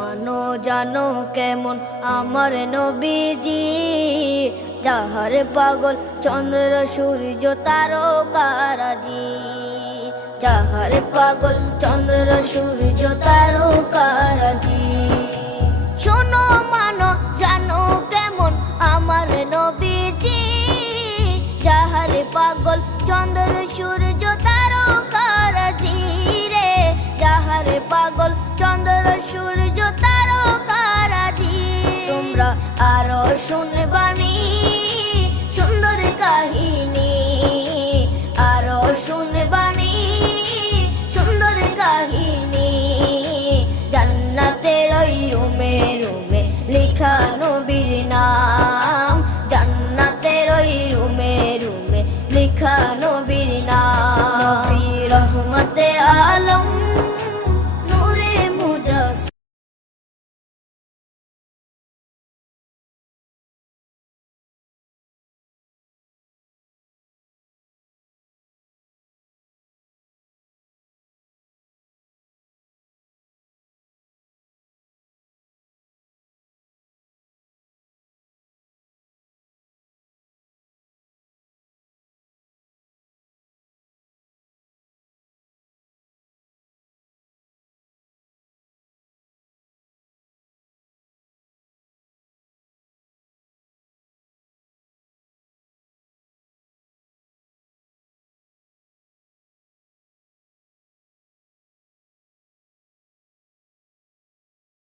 মানো জানো কেমন আমার নবীজি, যাহার পাগল চন্দ্র সূর্য তারকারাজি, যাহার পাগল চন্দ্র সূর্য তারকারাজি। শোনো মানো জানো কেমন আমার নবীজি, যাহার পাগল চন্দ্র সূর্য তারকারাজি রে, যাহার পাগল চন্দ্র সূর্য তারকারাজি। তোমরা আরো শুনে